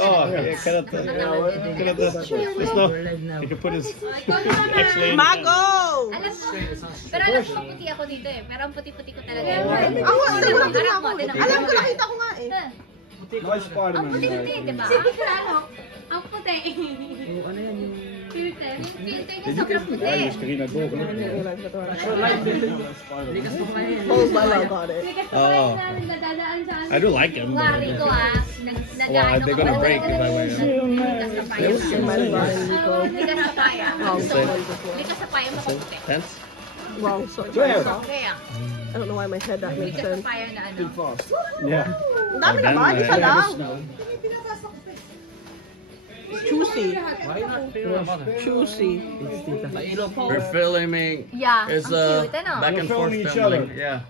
Oh, yeah, cannot. There's no. He can put his. Actually. Mago! Alam mo, pero alam ko maputi ako dito eh. Pero ang puti-puti ko talaga. Ako, alam ko, nakita ko nga eh. Nice Spider-Man. Ang puti-puti, di ba? Ang puti. Ano yan yung... Filter. Yung filter niya sobrang puti. Karina Gogo. Likas ko kumain. Oh, bala got it. Oh. I do like him. Wari ko ah. Well, they're gonna break if I wear them. Likas sa paya. Wow, so Say. wonderful. Likas sa paya mapuputi. Tense? Wow, so Where? Kaya, I don't know why my head that makes likas sa sense. paya na ano. Yeah. Ang dami Oh, naman, then, isa lang. snow. Juicy. Why not feel mother? Juicy. We're filming. Yeah, It's ang cute, ano? back and We're forth filming each filming. other. Yeah.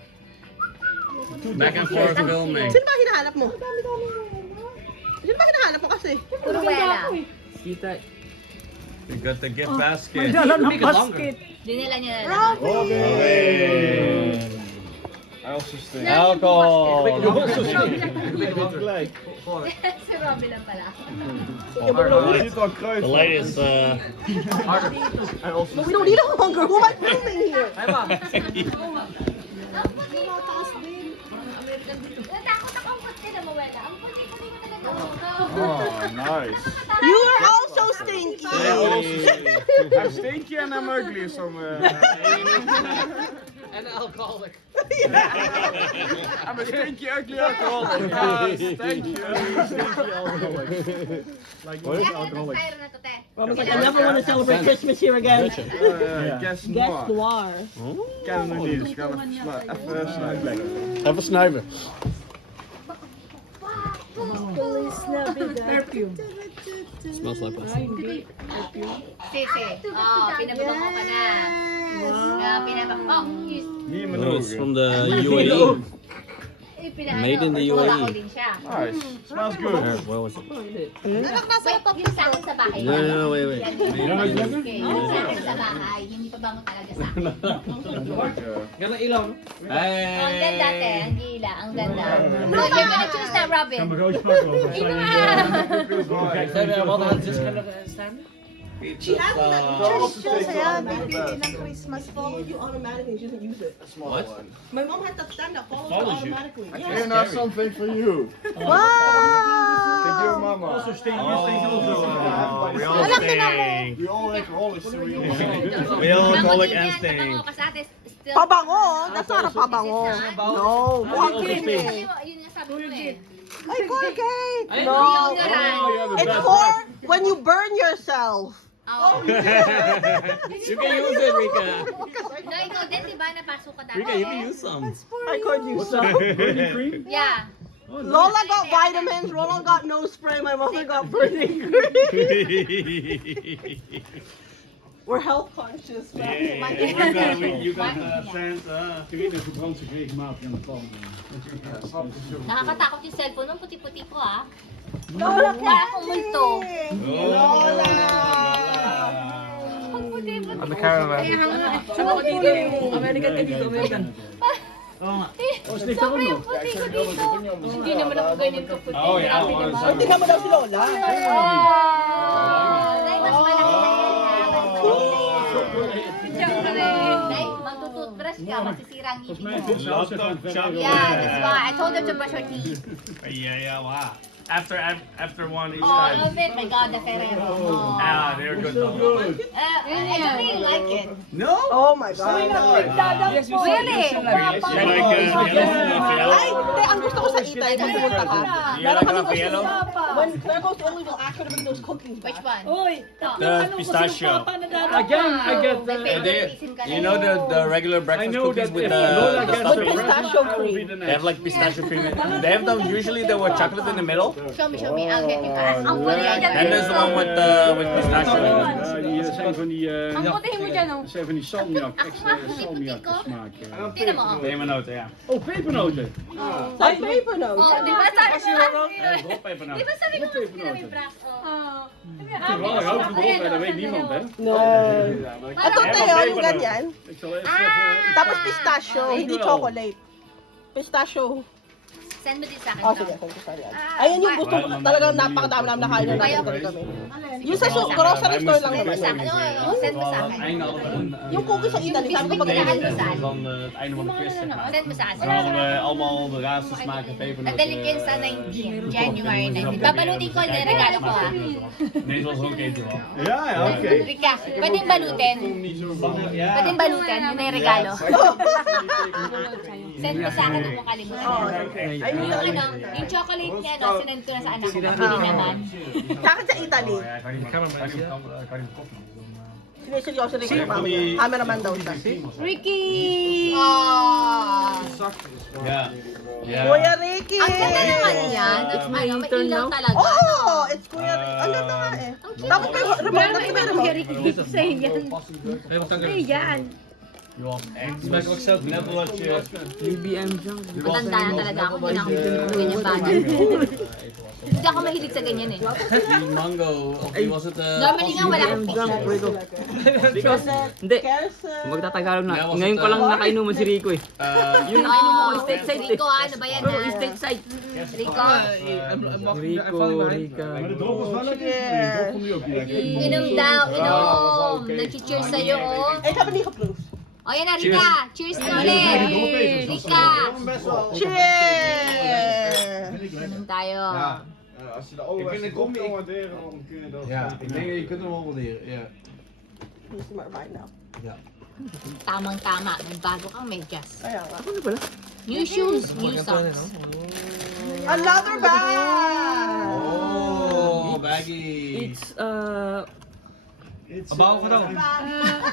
Back and forth filming. Sino ba hinahanap mo? Sino ba hinahanap mo kasi? Puro wela. Kita. We got the gift basket. Make it longer. Dinila niya na lang. Okay. I also stay. Alcohol. Make it longer. Make it longer. Gelijk. Si Robby lang pala. The The latest. I also But we don't need a hunger. Who am I filming here? Ay ba? Natakot ako ang puti na mawala. Ang puti-puti ko talaga. Oh, nice. You are also stinky. I'm stinky and I'm ugly somewhere. An alcoholic. I'm a stinky, ugly alcoholic. Yes, thank you. Stinky alcoholic. Like what is alcoholic? Fire na to, te. Robin's like, I never want to celebrate Christmas here again. Guess Guess noir. noir. Ken nog niet, dus ik ga even snijden. Even snuiven. Perfume. Smells like us. Sisi. Oh, pinabango ka na. Pinabango. Niet meer Oh, it's nodig. from the UAE. Made in the UAE. Ako din siya. Nice. Smells good. Where was it? Wait, yung sa akin sa bahay. No, wait. Okay, yung sa akin sa bahay. Hindi pa bango talaga sa akin. Ganang ilaw. Ang ganda, te. Ang gila. Ang ganda. So, you're gonna choose na, Robin. Wat had just kunnen staan? She has that Christmas, yeah, Christmas phone. You automatically, she doesn't use it. What? My mom had that stand that follows Follows you. automatically. Here now something for you. Wow! Thank you, mama. Also stink. We all Anak, stink. We all alcoholics, so we all We all alcoholic and stink. Bango ka sa atin. Still. Pabango! That's not a pabango. No, Colgate. Yun nga sabi ko eh. Ay, Colgate! Ay, No! Deodorant. It's for when you burn yourself. Oh. You can use it, Rika. No, ikaw din, di ba? Napasok ka dati. Rika, you can use some. I could use some. cream? Yeah. Lola got vitamins, Roland got nose spray, my mother got burning cream. We're health conscious. You got fans. Karina verbrandt zich regelmatig aan de pan. Nakakatakot yung cellphone nung puti-puti ko ah. Lola, Wala akong multo. Lola! Ang puti-puti. Aan de caravan. American ka dito, American. Sabi yung puti ko dito. Hindi naman ako ganyan ka puti. Oh, yeah. Tingnan mo daw si Lola. Nay, mas malaki na yan. Nay, magtututbrush ka, masisira ang ngipin mo. Yeah, that's why. I told her to brush her teeth. Yeah, wow. After one each All time. of it, my God, the Ferrero. Oh. Ah, they're good though. I don't really like it. No? Oh my God. Yes, you Really? You like Raffaello? Ay, hindi. Ang gusto ko sa Itay, pag pumunta ka. You like Raffaello? When Claire goes to Italy, we'll ask her to bring those cookies Which back. one? The pistachio. Again, I get You know the regular breakfast cookies with the stuff With in it? pistachio cream. They have like pistachio cream in it. They have them usually they with chocolate in the middle. Show me. I'll get you guys. Ang puti yan. And there's the one with pistachio in it. Die zijn van die, Ang puti mo dyan, oh. dat zijn van die salmiak, Ako extra nga, puti-puti salmiak ko. smaak. Tingnan mo, oh. Pepernoten, ja. Oh, pepernoten. Like paper notes. Oh, di ba sabi ko? Drop pepernoten. Di ba sabi ko mas pinami brak? Oh. Toevallig houdt het erop, hè, dat weet niemand, hè. No. Ito tayo, yung ganyan. Ik zal even... Tapos pistachio, hindi chocolate. Pistachio. Send mo din sa akin. Oh, sige. Thank you, sorry. Ayun yung gusto ko. Talagang napakadami namin nakain na natin kami. Yung sa grocery store lang naman. Sa akin. Send mo sa akin. Yung cookies sa Italy, sabi ko Biscuit na pag almusal. Dan het einde van de quiz, zeg maar. Send mo sa Dan akin. hadden we allemaal de raadste smaken pepernoten. Dadalik yun sa 19, January 19. Babalutin ko, regalo ko ha. Nee, zoals er ook eentje wel. Ja, ja, oké. Rika, pwedeng balutin. Pwedeng balutin, yun na yung regalo. Send mo sa akin kung mo kalimutan. Yung ano, yung chocolate niya, no, sinend ko na sa anak ko. Hindi naman. Sa akin sa Italy. Sineseryoso rin ko, ma'am. Cameraman daw siya. Ricky! Ja. Kuya Ricky! Ang ganda naman yan. May ilaw talaga. Oh, it's Kuya Ricky. Ang ganda nga eh. Tapos may remote na may remote. Sa'yo yan. Smaak ook zelf. Net wat je... Matanda na talaga ako. Hindi na ako ganyan bagay. Hindi ako mahilig sa ganyan eh. Die mango, of die was het... Normally nga wala akong Hindi. Kersen. Magtatagalog na. Yeah, was Ngayon it, ko lang nakainuman si Rico eh. Yun Yung nakainuman ko, stateside eh. Rico, ano ba yan Bro, ha? stateside. Rico, Rico, Rica. Maar de drop was wel lekker. De drop vond ik ook niet lekker. inom daw, inom. Nag-cheers sa'yo oh. Ik heb het niet geproefd. O yan na, Rika. Cheers na ulit. Rika. Cheers! Inom tayo. Als je de OS kan waarderen, dan kun je dat. Ja, ik denk dat je kunt hem wel waarderen. Ja. Niet maar right now. Tamang-tama. May bago kang medyas. Kaya nga. New shoes, new socks. Another bag! Oh, baggy. It's It's Abang ko daw.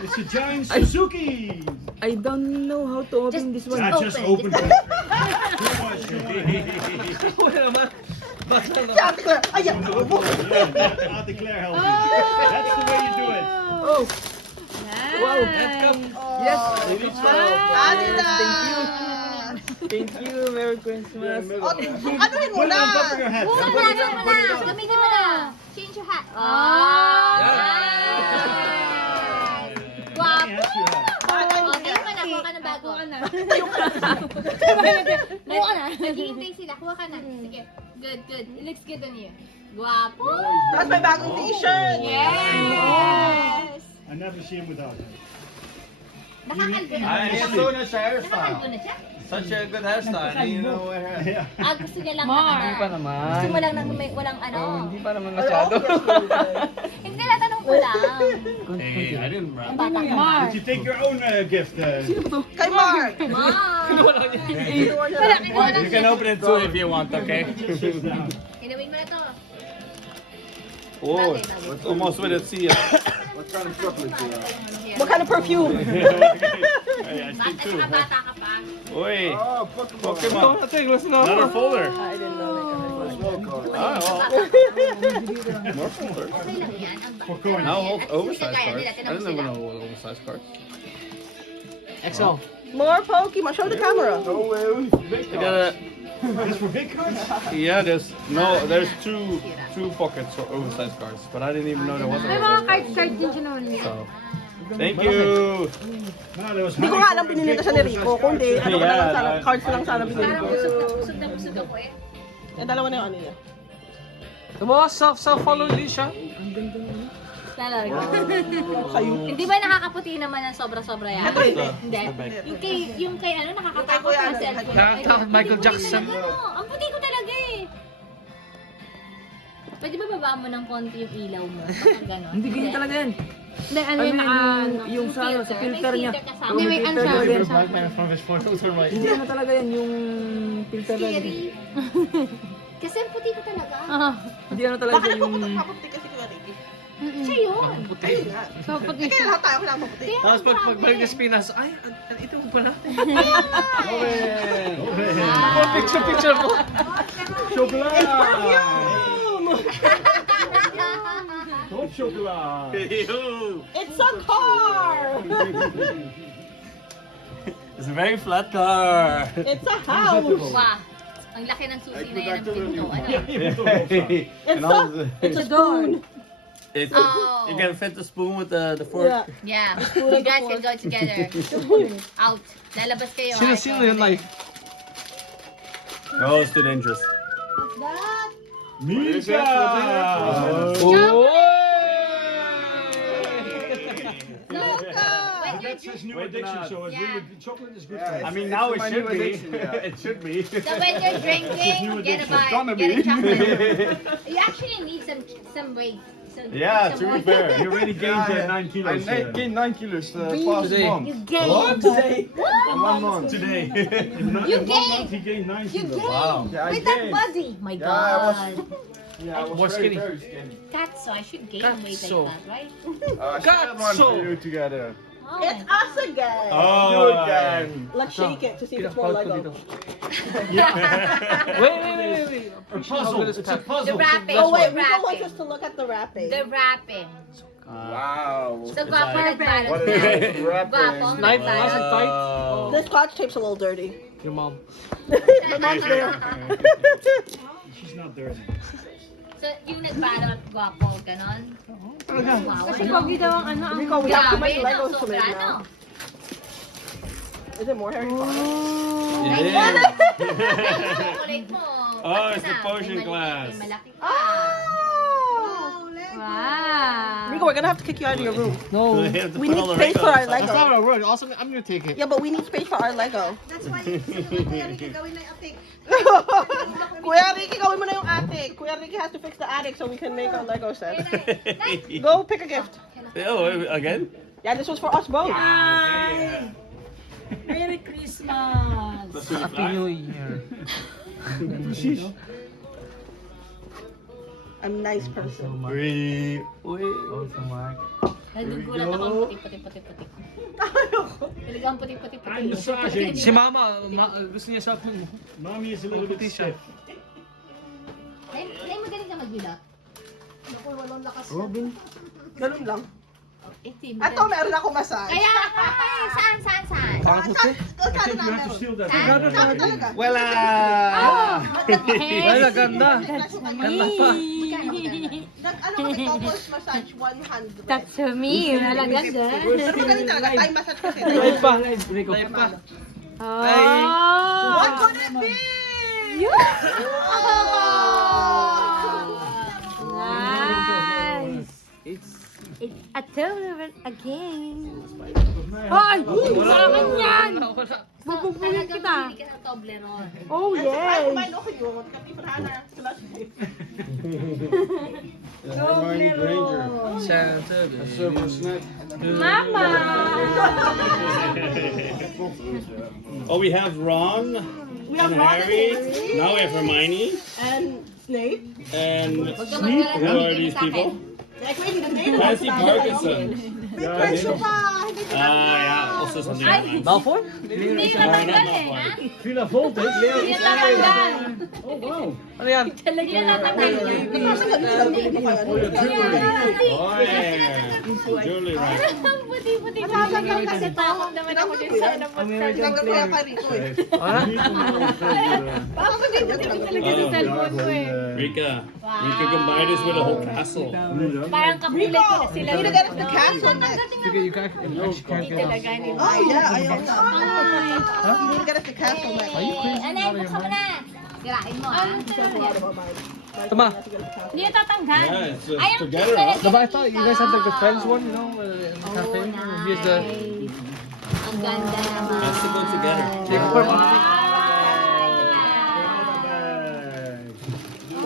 It's a giant Suzuki. I don't know how to open this one. Ja, just open it. Ja, Ate Claire. Ayan. Ate Claire help you. That's the way you do it. Oh, wow. Yes. Adidas! Thank you. Merry Christmas. Anuhin mo Put it na! on top of your head. Saan mo na? Gamitin mo na. Change your hat. Oh, nice. Guwapo. O, tingin mo na. Kuha ka ng bago. Kuha ka na. Naghihintay sila. Kuha ka na. Sige. Good, good. It looks good on you. Guwapo. Tapos may bagong t-shirt! Yes. I never see him without it. Nakakalbo na. Hij heeft zo'n hairstyle. Nakakalbo na siya. Such a good hairstyle. And you know where... Ja. Ah, gusto niya lang Hindi pa Gusto naman. mo lang na may walang ano. Hindi pa naman Ay, masyado. Hindi, natanong ko lang. Hey, I didn't Ang wrap. bata ka. Did you take your own gift? Kay Mark! You can open it too if you want, okay? Inuwin mo na to. Oh, it's almost with it. See ya. What kind of chocolate do you have? What kind of perfume? Hey, I Bata speak too. ka, bata ka pa. Oi, Oh, Pokemon. Another folder. I didn't know they could. Ah, well. More folders. Okay lang yan. Ang bata. For coins. Now hold At least oversized may kagaya cards. nila. I Tinan mo didn't sila. even know oversized cards. XL. More Pokemon. Show the camera. I got a. This for big cards? Yeah, there's two pockets for oversized cards, but I didn't even know there was. May mga card din siya naman. So, thank you. No, there was Hindi ko nga alam binili na siya ni Rico. Kundi, ano ko na lang sana, cards lang sana binili Parang ko. busog na busog ako eh. Yung dalawa na yung ano niya. Tumawa, self-follow din siya. Talaga. Kayo. Hindi ba nakakaputi naman ng sobra-sobra yan? Ito hindi. Hindi. Yung kay ano, nakakatakot Yung kay na Kuya, cellphone. Nakakatakot, Michael Jackson. Ang puti ko talaga eh. Pwede ba babaan mo ng konti yung ilaw mo? Baka gano'n. Hindi ganyan talaga yan. Hindi, ano Ano yung yan, naka... yung sa ano, sa filter niya. kasama. Hindi, may ano siya. Hindi ano talaga yan, yung filter lang. Scary. Kasi ang puti ko talaga. Hindi ano talaga Baka yung... nagpaputi kasi Kuya Ricky. Siya yun. Ayun nga. Eh, kaya lahat tayo kailangan maputi. Tapos pagbalik ng Pinas, ay, ito mo pala. Picture mo. Chocolade! It's perfume! Top chocolade! It's a car! It's a very flat car. It's a house! Wow. Ang laki ng susi na yan ng pinto. Ano? It's a spoon! It's, Oh. You can fit the spoon with the fork. Yeah. Yeah. You guys can go together. Out. Lalabas kayo. Sino yung knife? No, it's too dangerous. What's that? Misha! That's his new addiction, so it's really- chocolate is good I mean, now it should be. It should be. So when you're drinking, get a Gonna get a be. chocolate. You actually need some weight. Yeah, some to be weight. fair. You already gained 9 kilos. I gained 9 kilos past Today. month. You gained. In 1 month. Today. You gained. He gained 9 You kilos. gained. Yeah, I With that gained. body. My Yeah, I was- God. Yeah, I was More very, skinny. very skinny. That's so I should gain weight Katso. like that, right? I should have one Gatso. for you together. Oh It's my us again. You again. Let's shake it to see if it's more Lego. Wait. A puzzle. It's a The puzzle. wrapping. Oh wait, the Rico wants wrapping. us to look at the wrapping. The wrapping. Wow. So gwapo nagbalot What na. is this Gwapo wrapping? Knife, nagbalot. nice and tight. The scotch tape's a little dirty. Your mom. My mom's there. She's not dirty. So yung nagbalot, gwapo, ganon? Wow. Kasi pogi daw ang ano. Rico, we have too Grabe, much no? Legos to Sobra, make no? now. Is it more Harry Potter? It Ay, is. chocolate mo. Oh, it's Ano the na, potion may maliit, glass. may malaki pa. Oh! Wow. Rico, we're gonna have to kick you out of your room. No. They have to We put need all the space for our Legos. That's not Lego. our word. Also, I'm gonna take it. Yeah, but we need space for our Lego. That's why Kuya Ricky gawin na yung attic. Kuya Ricky, gawin mo na yung attic. Kuya Ricky has to fix the attic so we can make our Lego set. Go pick a gift. Oh, again? Yeah, this was for us both. Merry Christmas. Happy New Year. I'm a nice person. Nagugulat ako ang puti-puti-puti. Talagang puti-puti-puti. massaging. Si Mama, gusto niya sa akin. Mommy is a little bit Puti siya. stiff. Nay, magaling ka magbilot. Ganun lang. Eh, di, Ato, meron ako massage. Kaya nga eh, saan? Parang puti. I think you have to steal that. Saan talaga? Wala! Ay, ganda. Ganda pa. Ano kami couples massage 100. That's for me. Malaganda. Pero magaling talaga. Thai massage kasi. Live pa. Live pa. Oh. What could it be? Nice. It's a tournament again. Hoy! Sa akin yan! Wala. Bubugbugin Talagang kita. bibili ka ng Toblerone. Oh, Ay, yes. kumain ako yun. Kasi Farhana. Hermione Granger. Santa. Super snack. Mama! Oh, we have Ron We have and Ron and Harry. Harry. Now we have Hermione. And Snape. And Huwag ka magkalat who ng are bibili these sa akin. people? Like, wait, the name Nancy Parkinson. May presyo pa. Hindi ko Yeah, also something like that. Malfoy? Hindi No, not natanggal eh. Malfoy. Villa Voltage. Hindi natanggal. Oh, wow. Ano yan? Hindi natanggal. Kasi ganun lang bili ko kayo. Oh, yeah. Julie, right? Ang puti-puti ko. Natanggal kasi tawag naman ako din sa ano mo. Tinanggal ko yan pa rito eh. Ano? Parang maganda Talaga sa cellphone ko eh. Rika. Rika combined this with a whole castle. Parang kapulit ko na sila. You need to get us the castle next. You can't get Talaga ni Oh yeah, ayaw na. You need to get us the castle next. Anay, buksan mo na. Sirain mo, ha? Tama. Hindi natatanggal. Yeah, it's Ayaw, together. Diba, I thought you guys had like the friends one, you know, in the cafe. Use the... Ang ganda naman. Has to go together. Take it for mom.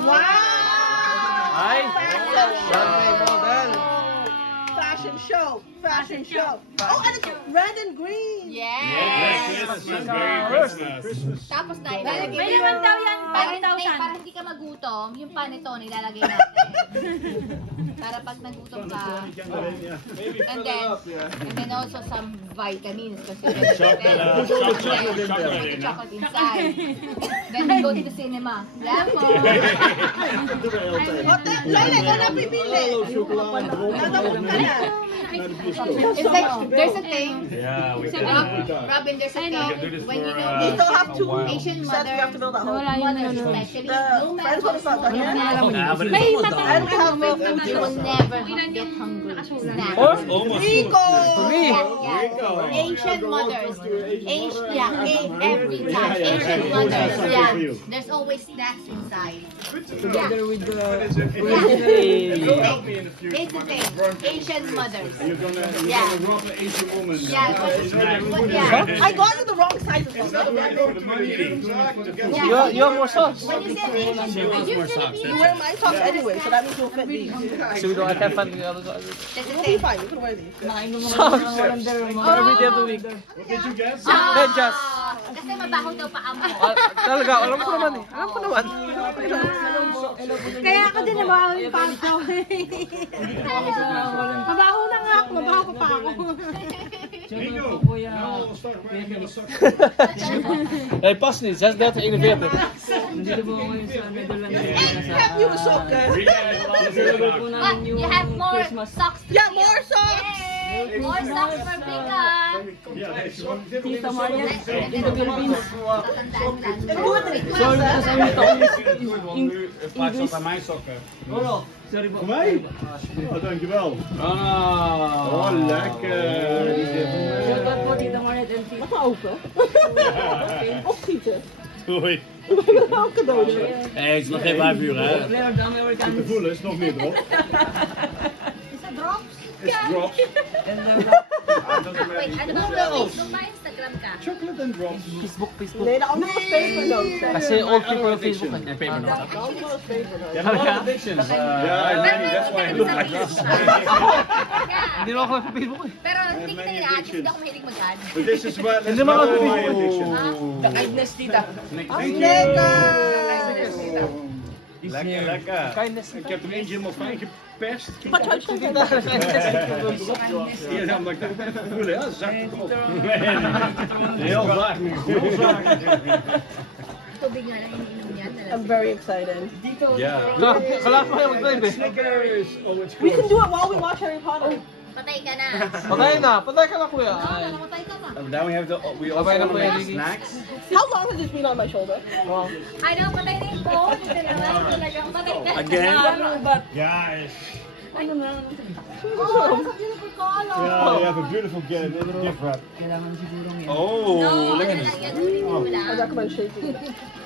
Wow! Ay! Runway model. Fashion show! Fashion show! Oh, and it's red and green! Yes! Christmas, Merry Christmas. Tapos na ilalagay May limang daw yan. Para 5,000. hindi ka magutom, yung panetone ilalagay natin. Para pag nagutom ka. And then also some vitamins kasi Chocolate, chocolate in there. chocolate inside. Then we go to the cinema. Yeah po. O, Laila, ikaw na pipili! Nanamog ka na! It's like, there's a thing. Yeah, we Robin, there's a thing. When you know We still have two Asian sets we have to build at home. Wala yun mothers, ano. especially, The no friends matter one is not done yet. May And we have both you will never get hungry. Snack. almost. Rico! Yeah. Asian mothers. Every time. Asian mothers. Yeah. There's always snacks inside. Together with the It's the thing. Asian mothers. You're gonna Yeah. rob an Asian woman. Yeah. Yeah. I got you the wrong sizes. For the money. You have more socks. When you say Asian, are you You Filipino? wear my socks anyway, so that means you'll fit these. So we don't have fun with the other side. That's the You'll be thing. fine. You can wear these. Nainom mo ka ng walang derma. Every day of the week. What did you get? Medyas. Kasi mabaho daw pa amo. Talaga, alam ko naman eh. Alam ko naman. Kaya ako din nabaho yung pants ko. Mabaho na nga ako, mabaho pa pa ako. Kuya. Hey, pas niet. 36, 41. Nandito po ako ngayon sa Netherlands. Have you so good? Celebrate po What? namin yung You have more Christmas. socks to Yeah, give. more socks. Yay! More socks for Bika. Tita Maria, in the Philippines. Tatandaan lang. Do it in Sorry, class. kasi yung English. Van mijn sokken. Sorry po. Voor mij? Oh, dankjewel. Ah, oh, lekker. Shout out po Tita Maria and Tita. Mag maar open. Opschieten. Doei. Welke cadeau? Hey, het is nog geen 5 uur, hè? Flair the American. Voelen is nog meer erop. Is dat drops? It's drops. And Wait, ano ba Facebook ba? Instagram ka? Chocolate and drops. Facebook, Facebook. Nee, de andere was paper notes. hè. Kasi old people on Facebook. Nee, paper De notes. andere was paper notes. Yeah, a lot of addictions. Yeah, that's why I look like this. Hindi mo ako sa Facebook eh. Pero hindi kita nila-addict, hindi ako mahilig mag-add. But this is what Hindi mo ako sa my Facebook. addiction. the kindness Tita. Lekker, lekker. Kindness. Ik heb er eentje helemaal fijn geperst. Wat had je Hier dan dat ik dat even voelen. Ja, zak erop. Heel zwaar. Heel zwaar. Tubig nga lang iniinom yan. I'm very excited. Ja. Gelaat mo helemaal klein, Snickers. Oh, it's We can do it while we watch Harry Potter. Patay ka na. Patay ka na kuya. Namatay ka na. Now we also Bye-bye na want to po, make Ricky. snacks. How long has this been on my shoulder? Ano, patay na yung phone. Ito naman, talagang patay na. Again? But Guys. Oh, that's a beautiful color. Yeah, you have a beautiful gift wrap. kailangan sigurong yan. Oh, No, look ano at lang this. yan, ulitin mo I lang. recommend shaking it.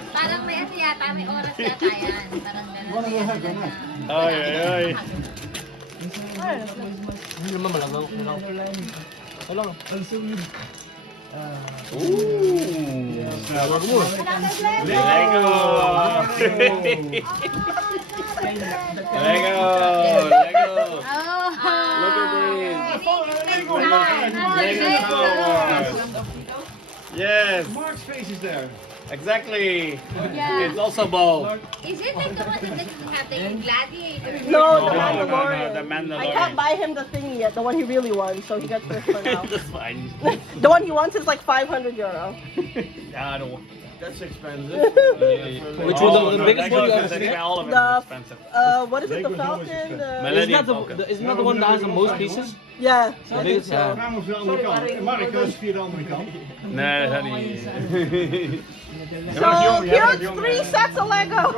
Parang may ano yata, may oras yata yan. Parang gano'n. Ay, ay, ay. Hindi naman malagaw. Wala lang. Also with Ooh. Lego. Lego. Lego. Look at this. Lego Star Wars. Yes. Mark's face is there. Exactly. Yeah. It's also bald. Is it like the one that you have the gladiator? No, the No, Mandalorian. the Mandalorian. I can't buy him the thing yet, the one he really wants, so he gets this for now. That's fine. The one he wants is like 500 euro. Yeah, I don't want. That's expensive. Which one, the biggest one you ever seen? All of them The are expensive. What is it, the Falcon? Isn't that isn't that the one that has the most pieces? Yeah, The I think biggest, so. yeah. Gaan we op de andere kant. Mark, dat is via de andere kant. Nee, dat gaat niet. So here's 3 sets of Lego.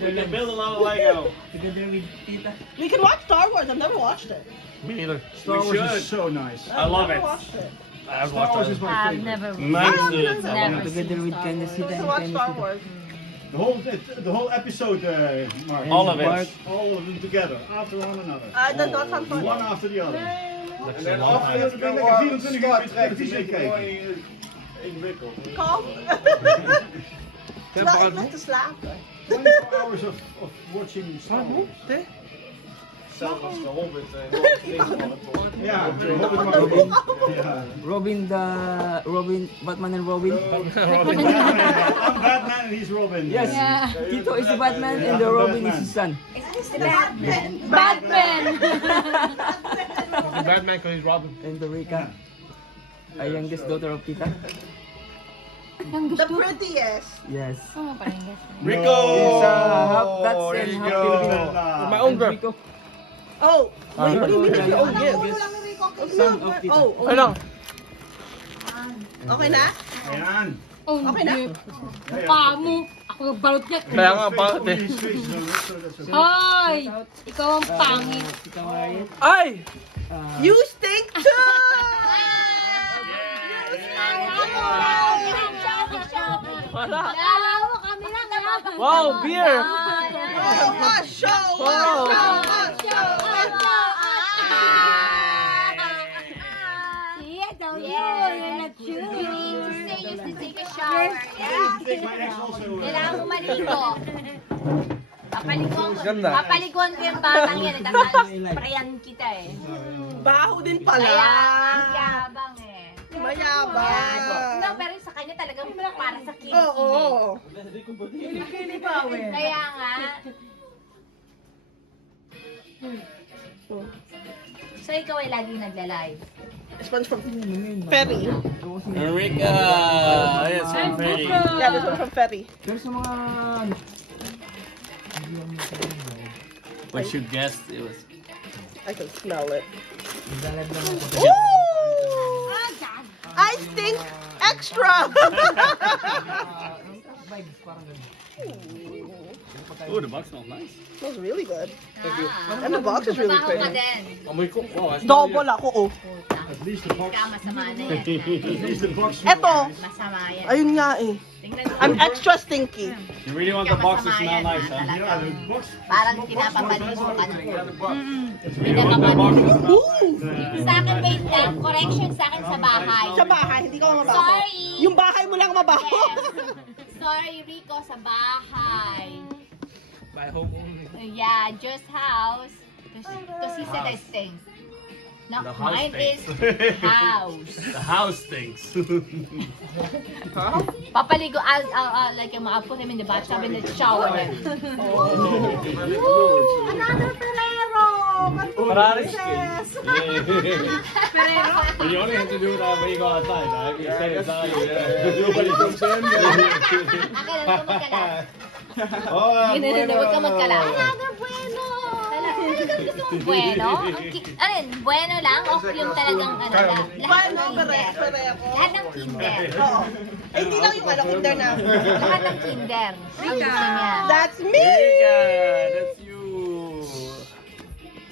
We can build a lot of Lego. together with Tita. We can watch Star Wars. I've never watched it. Me neither. Star Wars is so nice. I love I've it. never watched it. I've watched it. I've never. Nice. Never. Together with kindness We Tita can and watch kindness Star Tita. Wars. The whole episode, Mark. And All of Mark. it. All of them together, after one another. That does sound fun. One after the other. En dan After after dat we lekker 24 uur televisie kijken. ingewikkeld. Kalm. Tempo Ik lag te slapen. 24 hours of watching Star Wars. Zelfs als de Hobbit Ja, Robin, Batman and Robin. I'm Batman and he's Robin. Yes, Yeah. Tito is the Batman and the Robin is his son. Batman! Batman because he's Robin. And the Rika, a youngest daughter of Tita. The prettiest. Yes. Oh, parang guess. Rico! Yes, half that's There and you half go, Filipino. Bella. My own girl. Rico. Oh, wait, what do you mean there's no gift? Oh, Ay lang. okay na? Oh, Okay na? mukha mo. Ako nagbalot niya. Kaya nga, bakit eh? Ay! Ikaw ang pangit. Ay! You stink too! Wala. Lala mo kami lang. Wow, beer! Yeah, don't you? You're not You true. need to say you to take a shower. Yeah. Kailangan mo maligo. Ganda. Papaliguan ko yung batang yan. Tapos sprayan kita eh. Baho din pala. Kaya, ang yabang eh. Mayabang. No, pero sa kanya talagang para sa kilikili. Oo. Kaya nga. So ikaw ay laging nagla-live. Sponge from Ferry. Enrica! Yes, from Freddy. Yeah, this one from Ferry. Pero sa mga... What you guessed, it was. I can smell it. Naglalab lang ako. Ooh! I stink extra! Vibes, parang ganun. Oh, the box smells nice. Smells really good. Ah. And the box is really Mabaho ka pretty. din. Amoy ko. Wow, Double ako, oh. Puta. Ikaw masama na yan. Eto, Masama yan. ayun nga eh. Tingnan mo. I'm extra stinky. You really want the box to smell nice, huh? Parang pinapapaligo ka na. You want the box to smell nice. Sa akin, wait lang. Correction sa akin sa bahay. Sa bahay, hindi ka mabaho. Sorry. Yung bahay mo lang mabaho. Yes. Sorry, Rico, sa bahay. By home only. Yeah, just house. Because he said I stink. No, The house mine is stinks. house. The house stinks. Papaligo, like, I'll put him in the bathtub and then shower him. Another Ferrero! Pararis. But you only have to do that when you go outside, right? You stay inside. Nobody comes in. Akin, huwag ka magkalat. Oh, Ginanong na huwag ka magkalat. Another bueno! Talagang gusto mong bueno? Ano yun, bueno lang? O yung talagang ano lang? Lahat ng kinder. Lahat ng kinder. Oo. Ay, hindi lang yung ano, kinder na. Lahat ng kinder. Ang gusto niya. That's me! Erika, that's you.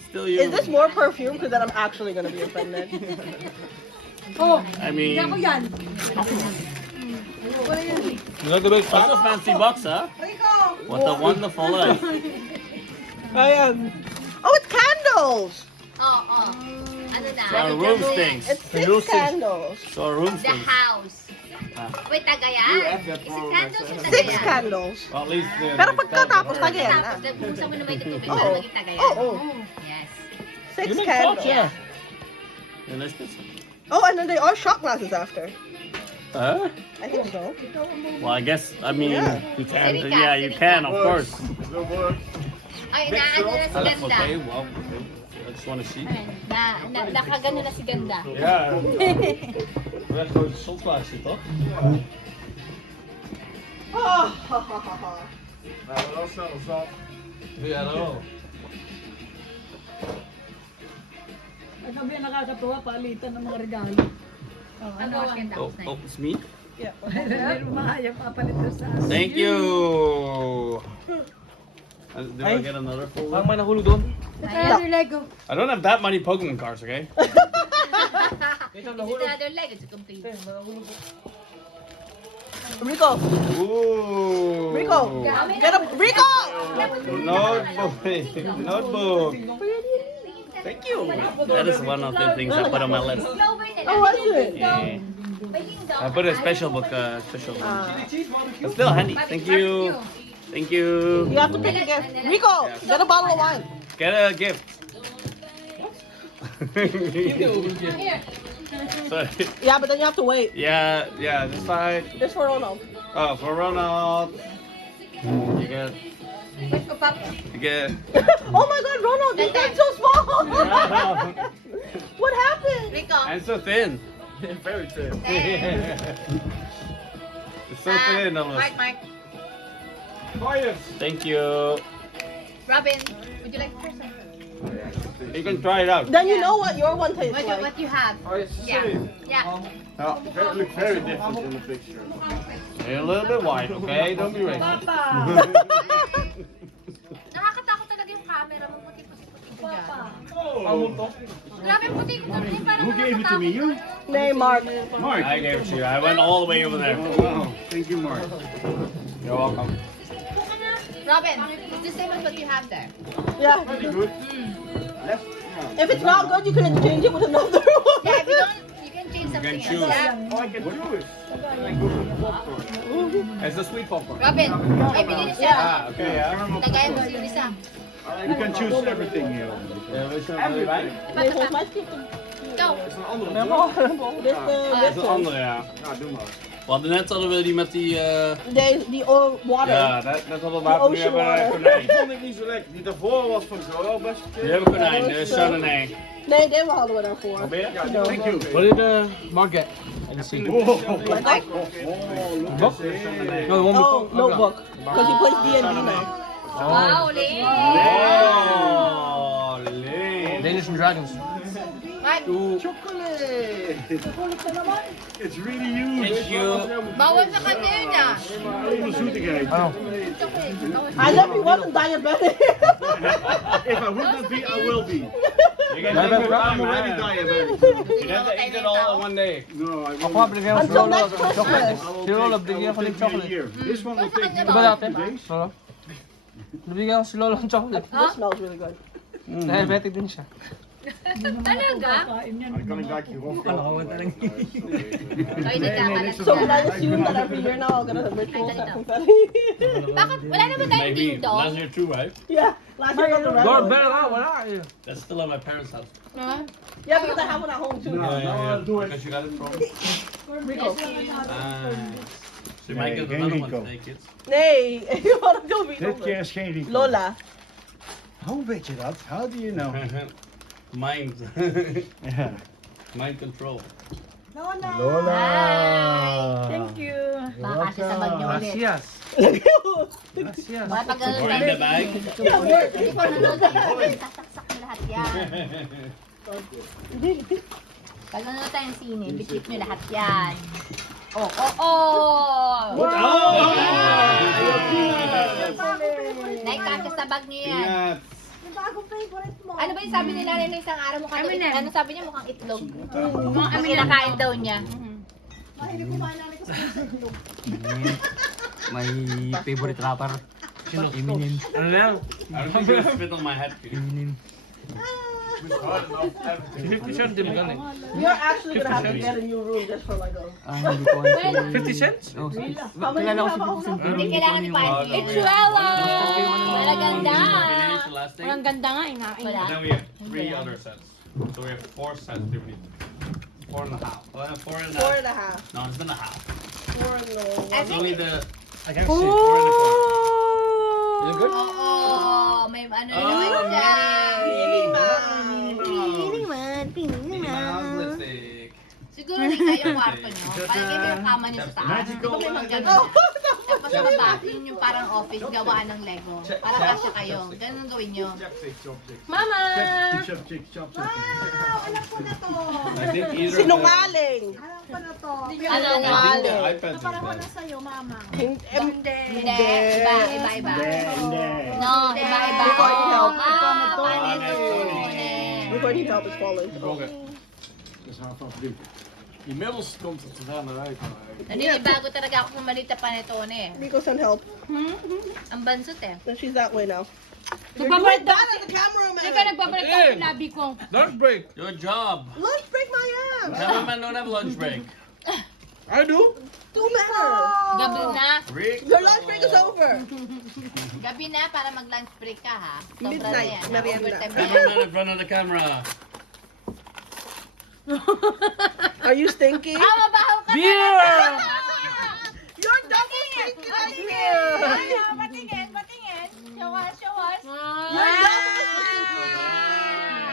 Still you. Is this more perfume? Because then I'm actually gonna be offended. I mean, Ako yan. You like the big that's a fancy box, huh? What a wonderful life. Ayan. Oh, it's candles! Oo. Ano na? So our room stinks. It's Hello, 6 sis. candles. So our room The stinks. house. Ah. Wait, tagayan? Is it candles or 6 tagayan? candles. Well, at least Pero pagkatapos, tagayan na. Tapos, buksan mo na may tubig Oo. para maging tagayan. Oo. Yes. 6 You make candles. thoughts, yeah. Yeah, let's put some. Oh, and then they are shot glasses after. Huh? I think so. Well, I guess, I mean, Yeah. you can. Erika, Yeah, you Erika. can, of course. Ay, naano na si Ganda. Okay, well, I just want to see. Nakagano na si Ganda. Ja. We hebben gewoon een shotglaasje, toch? Oh, Nou, wel snel zat. Ja, daarom. At sabi ang nakakatuwa, palitan ng mga regalo. Ano ang Ganda? Oh, oh, it's me? Mahayang papalitan sa akin. Thank you! Do I get another full Parang one? may nahulog doon. Another Lego. I don't have that many Pokemon cards, okay? Ito, Is it another leg? It's complete. Rico, Ooh! Rico, get up, Rico! Notebook! Notebook! Thank you! That is one of the things I put on my list. Clover nila. Oh, was it? Yeah. Pwedeng daw. I put a special book, special one. It's still handy. Thank you! Thank you! You have to pick a gift. Rico, get a bottle of wine. Get a gift! Here. Sorry. Yeah, but then you have to wait. Yeah, this side. It's for Ronald. Oh, for Ronald. You get. Wait ko, Pap. You get. Oh my God, Ronald, this thing's so small. Yeah. What happened? Rico. And so thin. Very thin. It's so thin, almost. Mark. Thank you. Robin, would you like the first one? You can try it out. Then you know what your one tastes like. What you have? Oh, it's the Yeah. same. Yeah. No, it looks very different in the picture. You're a little bit white, okay? Don't be racist. Nakakatakot talaga yung camera mo. Puti-puti ko dyan. Oh, Grabe puti ko dyan. Parang nakakatakot. Name Mark. Mark. I gave it to you. I went all the way over there. Oh, wow. Thank you, Mark. You're welcome. Robin, it's the same as what you have there. Yeah. Pretty good. Left. If it's not good, you can exchange it with another one. Yeah, if you don't, you can change something choose. else. Yeah. Oh, I can do it. I go for the popcorn. It's a sweet popcorn. Robin, ay bili na siya. Ah, okay, yeah. Tagayan mo yung isa. You can choose everything here. Everything. Nee, volgens mij is het Go. Het is een andere. dit Dat is een andere, ja. Ja, doe maar. We hadden net hadden we die met die... die water. Ja, net hadden we water, nu ocean hebben we water. konijn. Die vond ik niet zo lekker. Die daarvoor was van zo wel best oké. Nu hebben we konijn, de Chardonnay. Nee, deze hadden we daarvoor. Probeer? Ja, thank you. What did Mark get? I can see. Oh, Like, Book? No, the one oh, before. notebook. Because he plays D&D now. Wow, Lee. Oh, leuk. Danish and Dragons. Right. chocolate. It's really huge. Thank you. Bawal sa kanya yun ah. Alleen maar zoetigheid. Oh. I never he wasn't diabetic. If I would not be, I will be. You can Yeah, take your I'm time, already man. diabetic. You have to eat it all in one day. No, I Ako will. nga binigyan ko si Until Lolo next ng chocolate. Christmas. Si Lolo I binigyan will ko ng take chocolate. a year. This one will take me Diba dati? 2 days. Lolo? Nabigyan ko si Lolo ng chocolate. This smells really good. Diabetic din siya. Talaga? Dan kan ik daar hierop. Ay, nagkakalat So can I siya. assume that every year now I'll get a ritual set confetti? Bakit? Wala naman tayong Maybe. ding dong. Last year too, right? Yeah, last year I got the red Door one. bell nga, wala eh. That's still at my parents' house. Yeah, because I have one at home too. Because you got it from... Rico. So you might get Nee, another geen one Rico. today, kids. Nee, je had het heel Dit keer is geen Rico. Lola. Hoe weet je dat? How do you know? Mind. Ja. Mind control. Lola. Thank you. Baka kasi sa bag niyo ulit. Gracias. Gracias. Mga pag ganun Find the bag. Hindi ko nanonood tayo. Sasaksak mo lahat yan. Pag nanonood tayong sine, bitchip nyo lahat yan. Oh! Naikasya sa bag niyo yan. Peanut. Ano ba yung sabi nila na isang araw mukhang ano sabi niya mukhang itlog? Ang kinakain daw niya. My favorite rapper. Eminem. Ano na yan? I don't think it'll fit on my head. Eminem. 50 cents din gan eh. You're actually gonna have to get a new room just for Lego. Hindi ko alam. 50 cents? Oh, How many kilala do ko you si have at 50 home? cent pero Hindi hindi ko kailangan ano ni yung Panty. mga- It's Malaganda. Finish the last thing. Ang ganda nga, inain. Wala. And then we have 3 other sets. So we have 4 sets. Do we need 4.5? 4.5. 4.5. No, it's been a half. 4 no. It's only the I can't see. 4.25. Is it good? Oo, may ano Oh, naman dyan. Minnie Mouse lipstick. Siguro rin kayo kwarto nyo. Palagay mo yung kama niyo sa taas. Magical. May magano. Tapos sa baba, yun yung parang office, gawaan ng Lego. Para kasya kayo. Ganun ang gawin nyo. Mama! Chopstick, chopstick. I think either Sinungaling. Ano I nga? think the iPads are better. Hindi. Iba. No, iba. Recording help. Panetone. Recording help is falling. Dat is haar favoriet. Inmiddels komt het er aan uit. Naninibago talaga ako kung malita panetone. Nico send help. Ang bansot eh. Then she's that way now. You're Nagpapalit doing that as a cameraman. Ikaw nagpapalit ka ng labi ko. Lunch break. Your job. Lunch break my ass. Cameramen don't have lunch break. I do. 2 minutes. Gabi na. Rick. Your lunch break is over. Gabi na para mag-lunch break ka ha. Sobra na Midnight, yan. merienda. Overtime na yan. Cameraman in front of the camera. Are you stinky? Mabaho ka Beer! You're double stinky right here. Patingin. Shawas.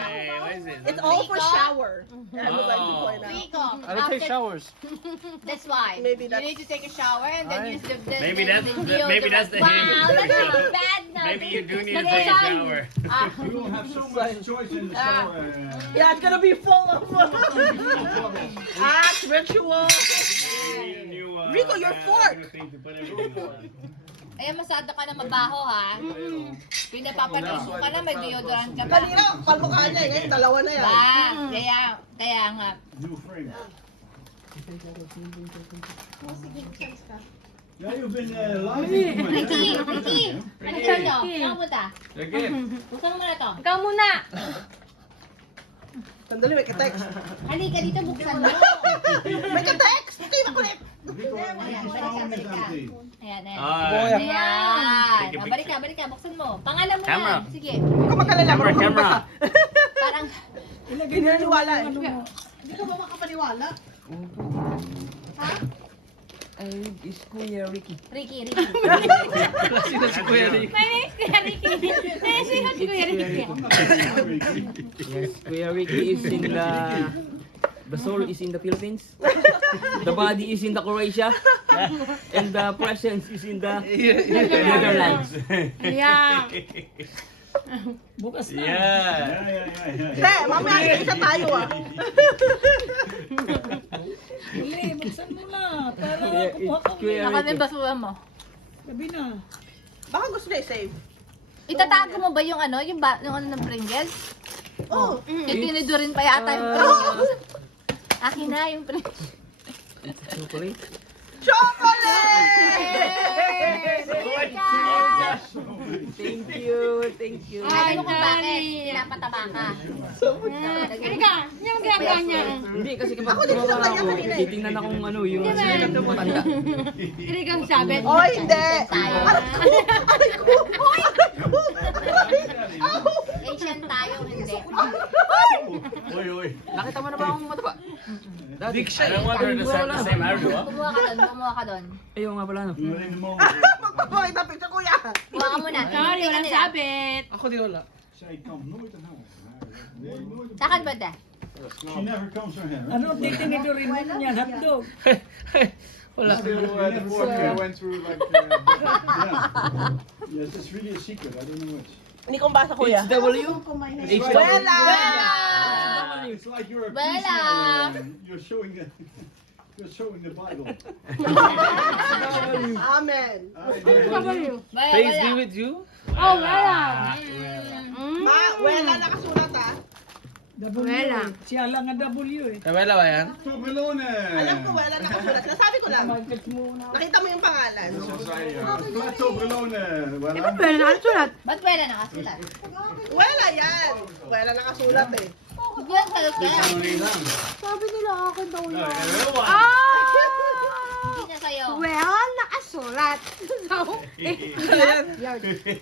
Hey, what is it? It's all for shower. I would like to point out. Rico, I don't take showers. that's why. Maybe you that's- need to take a shower and then use the Maybe that's the deodorant. maybe that's the Wow, hint. that's not bad na. Maybe you do need to take a shower. Ah, You will have so much choice in the shower. Yeah, it's gonna be full of acts, ritual. Rico, your fork. eh, masada ka na mabaho, ha? Pinapapaligo ka na, may deodorant ka pa. Kanina, palmukha niya eh. Ngayon, dalawa na yan. Kaya nga. New frame. Yeah, you've been live. Ricky! Ano ka nyo? Saan ka punta? Buksan mo muna to. Ikaw muna. Sandali, may ka-text. Halika dito, buksan mo. May ka-text! Hindi makulit! Ayan, balik ka. Ayan. Alright. Ayan. Balik ka, buksan mo. Pangalan mo Camera. yan. Sige. Huwag ka magalala, marunong Camera. magbasa. Parang, Hindi naniwala eh. Hindi ka ba makapaniwala? Ay, is Kuya Ricky. Ricky. Sino si Kuya Ricky? My name is Kuya Ricky. Nais si Kuya Ricky. Yes, Kuya Ricky is in the soul is in the Philippines. The body is in the Croatia. And the presence is in the Netherlands. Yeah. Bukas na. Yeah. Hindi, mamaya isa tayo ah. Hindi, buksan mo na. Para Yeah, kukuha it's ka Kuya naka na Ricky. yung basura mo. Gabi na. Baka gusto na i-save. Itatago mo ba yung ano, yung ano ng Pringles? Oh. Itinido rin pa yata yung Akin na yung Pringles. Chocolate. Chocolate! Thank you. Alam mo kung bakit pinapataba ka. Halika. Yung ginagawa niya. Hindi, kasi kapag Ako din tumama sa kanya ako, kanina eh. titingnan akong ano, yung sigaret ng matanda. Hindi kang sabi. Oh, hindi! Aray ko! Aray ko! Asian tayo, hindi. Uy. Nakita mo na ba akong mataba? Dati. I don't want her to set the same hairdo, huh? Kumuha ka doon. Ayaw nga pala, no? Magpapakita picture kuya! Kumuha ka muna. Sorry, Tingnan walang nila. sabit. Ako di wala. Zij kan nooit een haar. Lakad ba da? She never comes her hair. Ano titinito rin mo niyan? Hotdog. Wala. The fork went through like. Yeah. Yes, it's really a secret. I don't know which. Hindi kong basa kuya. It's W? H Wala! It's like you're a Bella! You're showing the. You're showing the Bible. Amen. Praise be with you. Oh, wala. Ma, wala nakasulat ah. W. Wala. Siya lang ang W eh. Wala ba yan? Toblerone. Alam ko wala nakasulat. Sinasabi ko lang. Nakita mo yung pangalan. Toblerone. Ba't wala nakasulat? Ba't wala nakasulat? Wala yan. Wala nakasulat eh. Diyan kayo kaya. Sabi nila akin daw yun. Hindi na sa'yo. Well, nakasulat. So,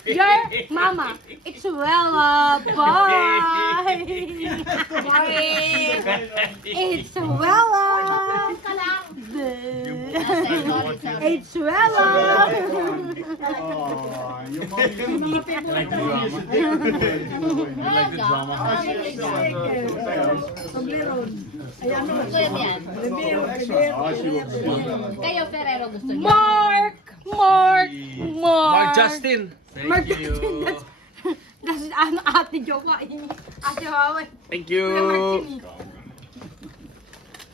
your mama, it's Wella. Bye. Bye. It's Wella. It's Wella. Your mommy Like the drama. Toblerone. Ay ano? Gusto yun yan. Kayo, Ferrero, gusto niyo. Mark. Mark Justin. Mark Justin. That's ano ate Joko. Ate Wawan. Thank you.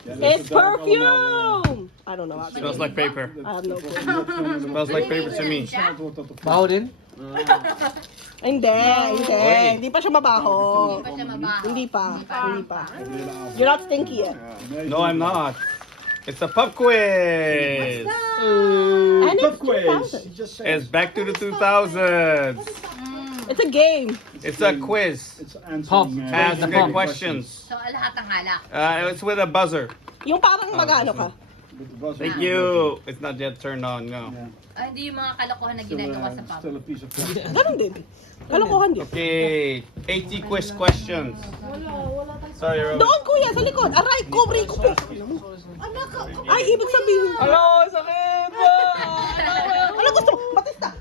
It's perfume! I don't know. Smells like paper. I have no clue. Smells like paper to me. Baho din? Hindi. Hindi pa siya mabaho. Hindi pa siya mabaho. Hindi pa. You're not stinky yet. No, I'm not. It's a pub quiz. And it's quiz. 2000. It's back to the 2000s. It's a game. It's a quiz. It's answering. Ask good questions. So, lahat ng alak. It's with a buzzer. Yung parang mag-ano ka. Thank you. It's not yet turned on. No. Hindi yung mga kalokohan na ginagawa sa pub. Still a piece of plastic. Ganun din. Kalokohan din. Okay. 80 quiz questions. Sorry, Rose. Doon kuya, sa likod. Aray, cobre ko. Ay, ibig sabihin. Hello, sakit! Ano gusto mo? Batista.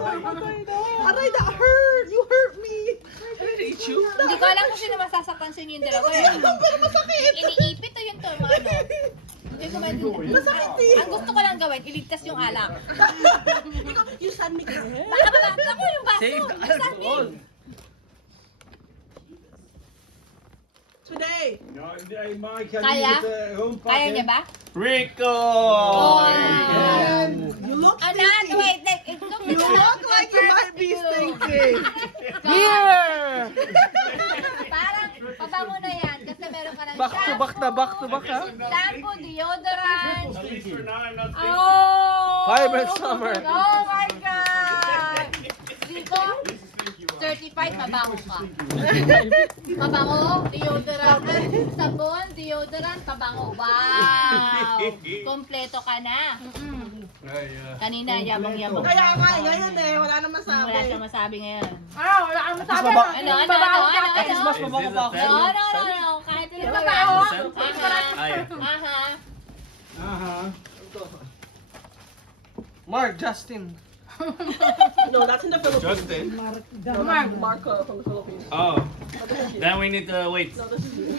Aray, that hurt. You hurt me. I didn't eat you. Hindi ko alam kung sino masasaktan sa inyo yung dalawa eh. Pero masakit. Iniipit o yung to, mga ano. Hindi ko maintindihan. Masakit eh. Ang gusto ko lang gawin, iligtas yung alak. Ikaw, you send me ka. Baka babasa mo yung baso. Save the alcohol. Today. Kaya? Kaya niya ba? Rico! You look Anan, stinky. wait, it looks You look like you might be stinky. Here! Parang, pabango na yan kasi meron ka ng Back to back na, back to back ha. shampoo, deodorant. Oh! Vibrant summer. Oh my God! Dito, certified mabango ka. Mabango, deodorant, sabon, deodorant, pabango. Wow! Kompleto ka na. Kanina, yabang-yabang. Kaya nga, ngayon eh, wala naman Wala sabi. siyang masabi ngayon. Wala kang masabi. Ano? Mas mabango pa ako. No. Kahit ano ba? Aha. Mark, Justin. No, that's in the Philippines. Justin? Marco from the Philippines. Oh. Then we need to wait. No, this is you.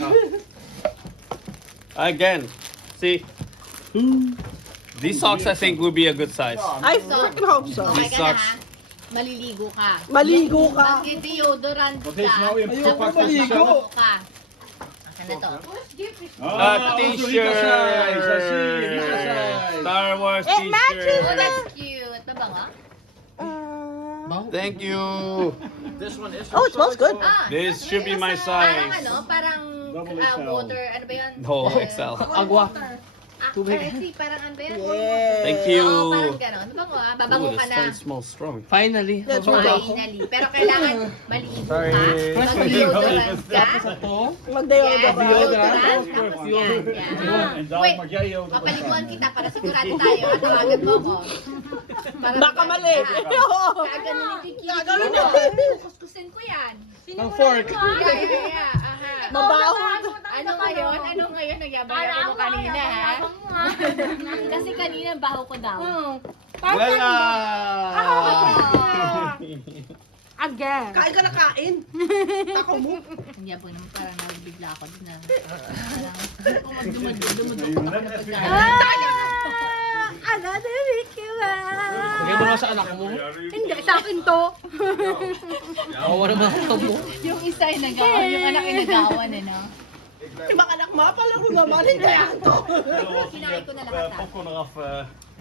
Again. See? These socks I think would be a good size. I freaking hope so. Okay ka na sucks. ha? Maliligo ka. Maligo ka. Mag-deodorant ka. Ayoko maligo. ka. Asan na to? T-shirt. Star Wars It matches. T-shirt. Oh, that's cute. Mabango? Thank you. Oh, it smells good. This should be my Parang size. parang water, ano ba yun? No, XL. Agua. Parang ano ba yun? Yeah. Thank you. Oo, parang gano'n. Babango ah, babango Ooh, ka this na. one smells strong. Finally. That's Finally. Pero kailangan maligo ka. Sorry. Mag-deodorant ka. Mag-deodorant. Deodorant. Tapos yan. Wait, papaliguan kita para sigurado tayo. At tawagan mo ako. Baka mali. Gaganon ni Kiki. Gagawin mo. Kukuskusin ko yan. Ng fork. Yeah. Aha. Mabaho. Ano ngayon? Nagyabang-yabang mo kanina, ha? Kasi kanina baho ko daw. Wala! Again. Kain ka na kain. Ako mo. Hindi po naman parang nagbigla ako din na. Parang dumudumudumudumudum ako na pagkain. Another Ricky Lagay mo na sa anak mo. Hindi, sa akin to. Awa naman ang tabo mo. Yung isa ay nagawa, yung anak ay nagawan, no? Ibang anak mo, palaro naman. Hindi yan to. Kinain ko na lahat, ha? Popcorn off.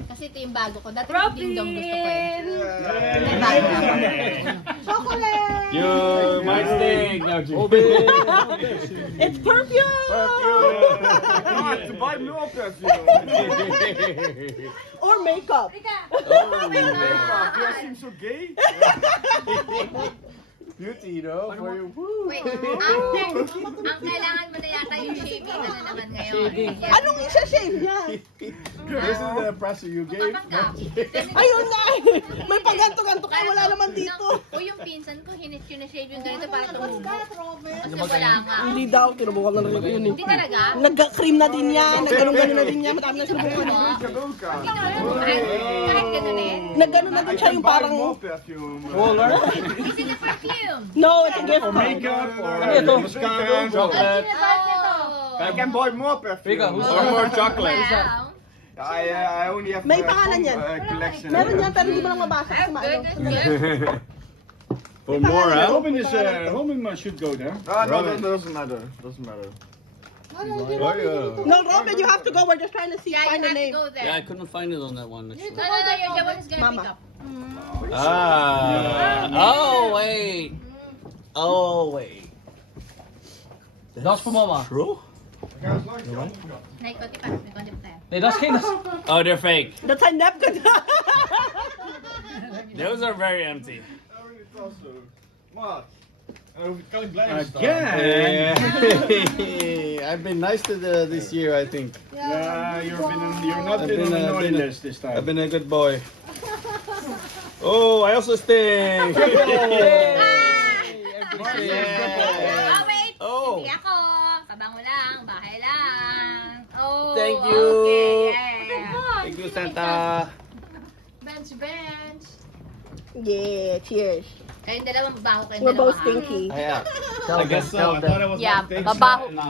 Kasi ito yung bago ko. Dati yung ding-dong gusto ko, eh. Chocolate. You might stay. No, It's perfume. Buy more perfume. Or makeup. You seem so gay. Beauty, you know, for your woo. Wait, ang kailangan mo na yata yung shaving, ano naman ngayon? Anong isa-shave niya? This is the presser you gave. Papanggap. Ayun na. May pagganto-ganto ka. Wala naman dito. O yung pinsan ko, shave yung ganito para tumubo. Kasi wala nga. Hindi daw. Tinubukan na naman ko yun eh. Hindi talaga? Nag-cream na din yan. Nag-ganong-ganon na din yan. Madami na sinubukan. Hindi naman ako kahit ganun eh. Nag-ganon na din siya yung Buy parang... more perfume. Is it a perfume? No, it's a gift. Makeup or mascara, chocolate. Oh! I can buy more perfume. Or more chocolate. Wow. I only have May pangalan yan. collection. Meron yan pero hindi mo lang mabasa kasi maano. For more, huh? Robin should go there. No, doesn't matter. Doesn't matter. No, Robin, you have to go. We're just trying to see, Yeah, find you the have to name. go there. Yeah, I couldn't find it on that one. Actually. No, your one is gonna Mama. pick up. Oh wait. Oh wait. That's for mama. True? Nay, konti pa. May konti pa tayo. Nee, dat is geen... Oh, they're fake. That's a napkin. Those are very empty. Mark. Again. I've been nice to this year, I think. Yeah, you're not I've been on been, the naughty been- list this time. I've been a good boy. Oh, I also stink. Oh, wait! Oh. Hindi ako. Pabango lang. Bahay lang. Oh, Thank you. Okay. Yeah. Thank you, Santa. Bench. Yeah, cheers. Kayong dalawang mabaho, kayong We're both dalawa. stinky. Yeah. Tell I guess them, so. tell I them. thought it was Yeah, my thing.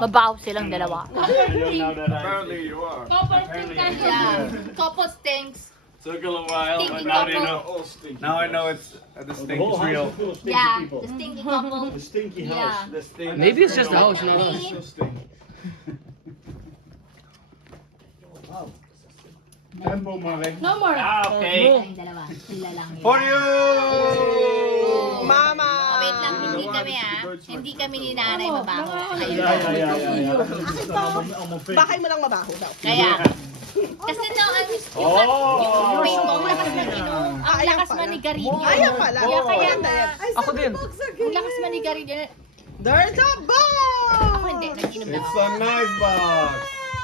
mabaho silang dalawa. I know now that I Apparently you are. Yeah, couple stinks. took a little while, but Stinky now they couple. know. All stinky. Now I know it's the stink is real. Yeah, the stinky couple. The stinky Yeah. house. The stink. Maybe it's just the house, not us. So stinky. Tempo, Mare. No more. Okay. Kayong dalawa, sila lang yun. For you! Mama! Oh, wait lang, hindi kami Hindi kami ni nanay mabaho. Kayo. Bakay mo lang mabaho daw. Kaya, kasi no, yung vape mo, lakas mag-inom. Ang lakas manigarilyo. Ayaw pala. Kaya na, Ako din. ang lakas manigarilyo. There's a box! Ako hindi, nag-inom lang It's ako. a nice box.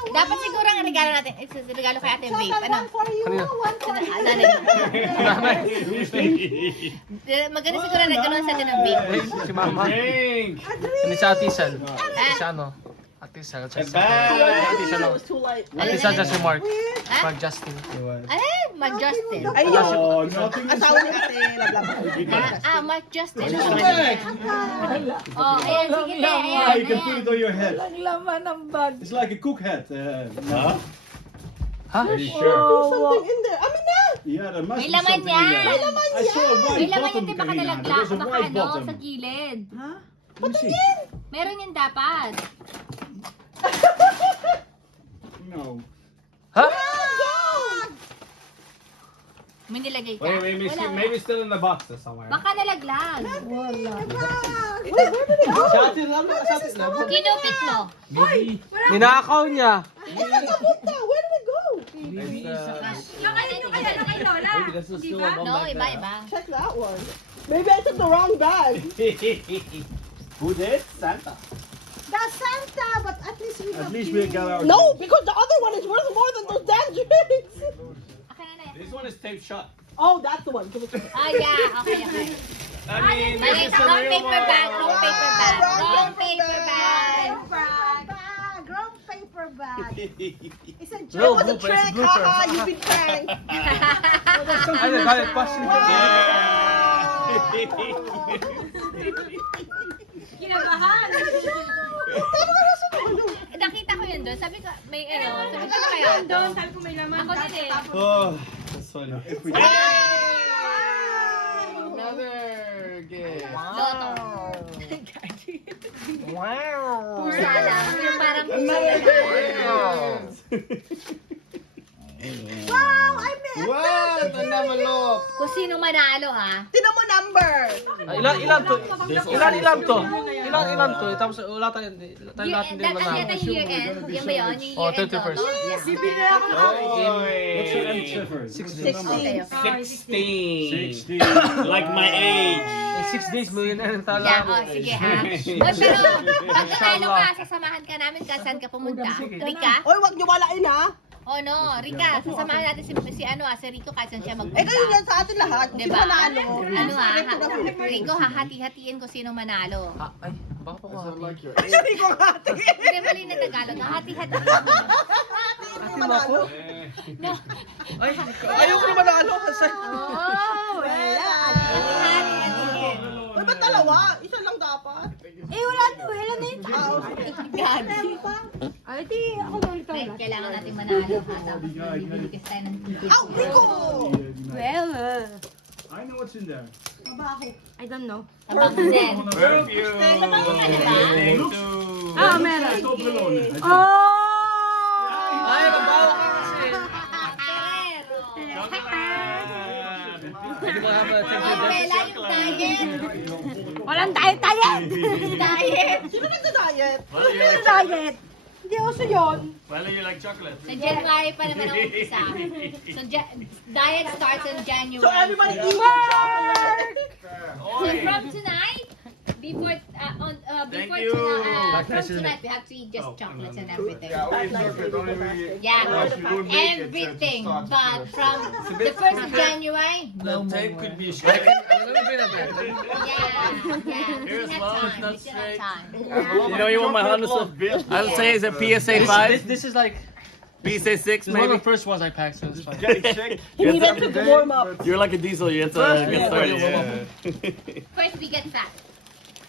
Dapat siguro ang regalo natin, regalo kay ate vape. Ano? Kanina. Nanay. Maganda siguro ang regalo sa atin ng vape. Si Mama. Drink. Ano si Ate Sal? Si ano? Ate Sal. A bag. Ate Sal. It was too light. Ate Sal si Mark. Ha? Mark Justin. Ay, Mark Justin. Ay, Oh, yung nothing. asawa ni ate, lablab. Mark Justin. Bag. Oh, ayan, sige te, Ah, ayan, you can put ayan. it on your head. Ang laman ng bag. It's like a cook hat. Huh? Ha? Are you sure? There's something in there. Amin na! Yeah, there must May be laman something in yan. there. May laman I saw a May white laman bottom, yun, di baka Karina. nalagla, There was a baka white ano, bottom. sa gilid. Let me see. Meron yan dapat. No. Ha? May nilagay ka. maybe still in the box or somewhere. Baka nalaglag. Si Ate Ram. Si Ate Ram. Kinupit mo. Ninakaw niya. Where did it go? Maybe that's the still one No, back iba, there. iba. Check that one. Maybe I took the wrong bag. Who did? Santa. That's Santa, but at least we At least we got our. No, because the other one is worth more than those damn drinks. Akin na yan. This one is taped shut. Oh, that's the one. Give it to me. Ah, yeah. Okay, okay. I mean, Mali, this is a wrong real paper bag, one. wrong paper bag. Wrong paper bag. Brown paper bag. It's a It joke. was a trick. Haha, you've been pranked. Ay, nagalit pa. Kinabahan. Nakita ko yun doon. Sabi ko, may ano, sabi ko kaya doon. Sabi ko may laman. Ako din eh. Oh, that's funny. If we Another game. Loto. Wow. Pusa lang. Yung parang pusa Wow, I met. What? Ang namalok. Kung sino manalo ha. Tinan mo number. Ilan to? Ilan to? Ilan to? Tapos wala tayo lahat hindi That's manalo. yata year end. Yan ba yun? Yung Oh, year end 31st. Loto? Yeah. Bibili ako ng What's your end trigger? 16. 16. Like my age. In 6 days, millionaire tala. Yeah, oh, sige ha. Oy, pero pag nanalo ka, sasamahan ka namin ka, saan ka pumunta? Rika? Oy, wag niyo walain ha. Oh no, Rika, sasamahan natin si Rico kahit saan siya Eh, magpunta. ganun yan sa atin lahat. Kung sino Diba? manalo. Ano ha? Secret to the Philippines. Rico, hahati-hatiin ko sino manalo. Ay, baka po Sound like your Hindi ko hati. Hindi, mali na Tagalog. Hahati-hatiin ko. Hati manalo. No. Ay, ayoko na manalo kasi. Oh, Wala. hahati-hatiin. Uy, ba't dalawa? Isa lang dapat. Eh, wala to. Wala na yun. Gagi. Ay, di ako ulit Wait, kailangan natin manalo ha. Tapos bibigyan tayo ng Ow, Rico! Well, I know what's in there. I don't know. Tabango din. Perfume. Tabango ka na ba? Ah, meron. Toblerone. Oh! Ay, nabawa ka kasi. Hindi mo naman Pela yung diet. Walang diet. Diet. Sino nagda-diet? Diet. Hindi uso yun. Well, you like chocolate? Sa January pa naman ang umpisa. So, diet starts in January. So everybody eat. So from tonight, before you. from tonight, we have to eat just chocolates and everything. Yeah, only chocolate, only we- Yeah, Otherwise we won't make it, everything. so it But starts from the 1st of January, The tape could be straight. yeah. Here's We still love, have time. We not still have straight. time. You know, you want my honest. I'll say it's a PSA 5. This is like PC6 It's one of maybe. the first ones I packed, so it's fine. Getting sick. He needed to warm up. You're like a diesel. You have to get started. First we get fat.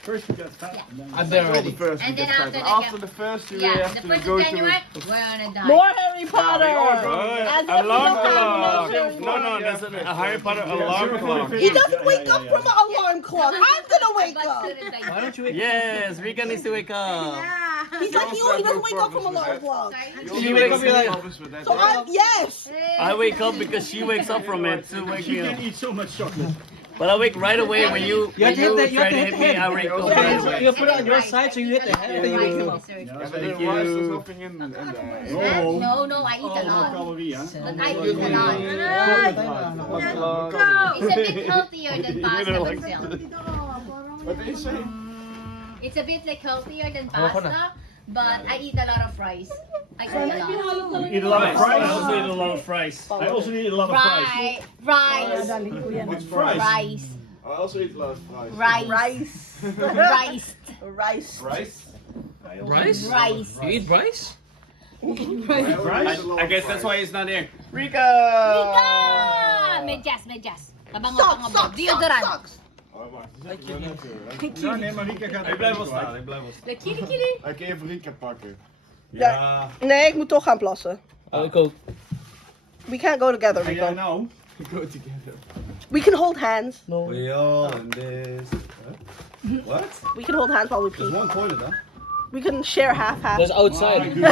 First we got fat. Yeah. and then- I'm there already. First, And we then get after started. they After the first, you Yeah, have the to first go of to. January, we're gonna die. More Harry Potter. As if we Alarm don't have clock. enough No, no, there's a Harry Potter alarm clock. He doesn't wake up from an alarm clock. I'm gonna wake But up. soon as I Why don't you wait? Yes, Rika needs to wake up. He's like you. He doesn't wake up from alarm clock. You wake up, you're like, So yes. I wake up because she wakes up from it to wake She me can up. eat so much chocolate. But I wake right away when you You have to hit the- you try have to to hit hit me. the I wake Okay, up. so you put it on your side, so you hit the head, and then you wake him up. Thank There's you. nothing in there. No, I eat a lot. Calorie, huh? But I eat a lot. It's a bit healthier than pasta, but still. What did you say? It's a bit like healthier than pasta, but I eat a lot of rice. I eat a lot. Eat a lot of I fries. also eat a lot of fries. I also eat a lot of fries. Rice. It's fries. Rice. I also eat a lot of fries. Rice. Rice. Rice. Rice. Rice? Rice? Rice. You eat rice? Fries? I guess that's why he's not here. Rika! Medyas. Tabango Socks, pang socks, deodorant. socks. Oh, wacht. Is dat Ja, nee, maar Rika gaat Ik blijf wel staan, ik blijf wel staan. De kili. Ik kan even Rika pakken. Ja. Nee, ik moet toch gaan plassen. Oh, ik ook. We can't go together, Ga jij Rico. nou? We go together. We can hold hands. No. We all in this. What? We can hold hands while we There's pee. one toilet, huh? We can share half. That's outside. Hindi na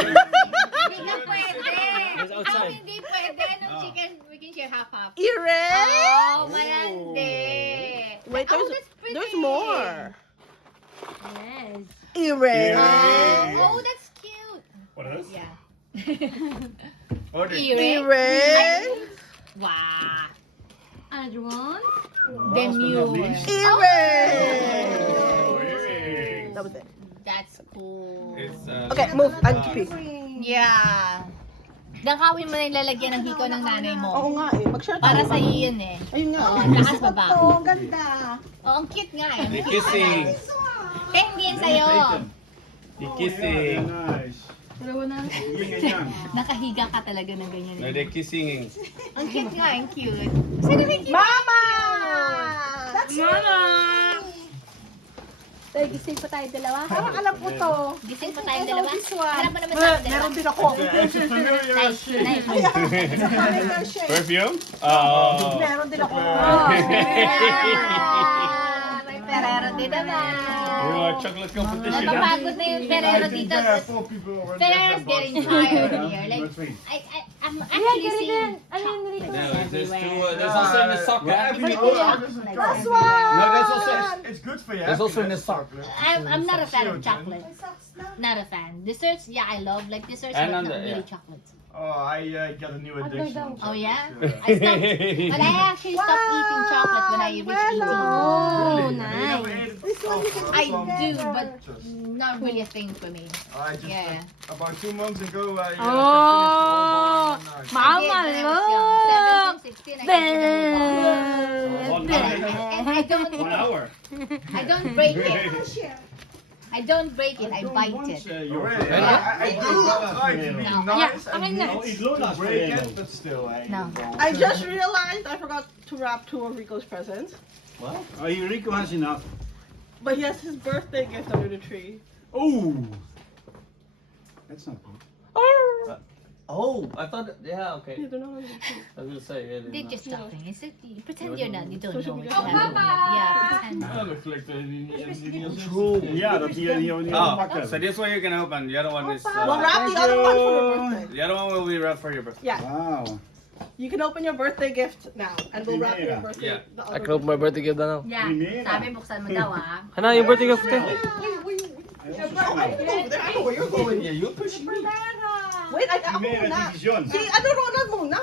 pwede. It's outside. Ang hindi pwede nung we can share half-half. Irene! Oh, malandi. Wait, Oh, that's pretty. there's more. Yes. Irene! Oh, that's cute. What is? Yeah. Oh, dit. Irene! Wow. Another one? Demure. Irene! That was it. That's cool. It's Okay, move. I need to pee. Yeah. Nakawin mo na yung lalagyan ng hikaw ng nanay Oo mo. nga eh. Mag-share Para tayo. sa iyo yun eh. Ayun nga. Oh, taas baba. Ang ganda. Oh, ang cute nga eh. the kissing. Eh, hindi yan sa'yo. The kissing. Nice. Dalawa na. Yin and yang. Nakahiga ka talaga ng ganyan. No, the kissing. Ang cute nga, ang cute. Saan nakikita? Mama! That's Mama! Tayo, gising pa tayo dalawa. Parang alam ko to. Gising pa tayong dalawa. This one. Harap mo naman sa akin dalawa. Meron din ako. It's a familiar Nice, shit. nice. Perfume? Oh. Meron din ako. Ah, may Ferrero din naman. Chocolate competition. Napapagod na yung Ferrero dito. Ferrero's getting tired here. Like, I'm actually seeing There's also in the soccer. That's one! No, that's also. It's good for you. There's also in the sock. I'm not a fan of chocolate. Not a fan. Desserts, yeah, I love like desserts, And but on not the- really yeah. chocolates. Oh, I got a new addiction. Oh yeah? I stopped, but I actually stopped eating chocolate when I reached 18. Oh, nice. I do, but not really a thing for me. I just Yeah. about 2 months ago I Oh, finished Mama, I did when I was young. 17, 16, I Ben. and I don't, 1 hour. I don't break it. I don't break it, I bite it. Already, I do try to be No. nice Yeah, and okay, Oh, neat eat Lola's to break for it, but still I No. I just realized I forgot to wrap 2 of Rico's presents. Oh, Rico has enough. But he has his birthday gift under the tree. Oh. That's not good. Oh, I thought, yeah, okay. You don't know how to do it. I was gonna say, yeah, They're they're just not. talking. It's like, pretend you're not, you don't Social know what's media. happening. Yeah, pretend. Ja, dat hij niet Oh, makkelijk. so this one you can open. The other one is. Well, wrap the other one for your birthday. The other one will be wrapped for your birthday. Yeah, Wauw. you can open your birthday gift now, and we'll wrap your Yeah. birthday. Yeah. The I other can open my birthday gift now. Yeah, sabi buksan mo daw ah. Hana, yung birthday gift ko. I know where you're going. Yeah, you push me. Wait, ako Meer muna. division. Si ano, Ronald muna.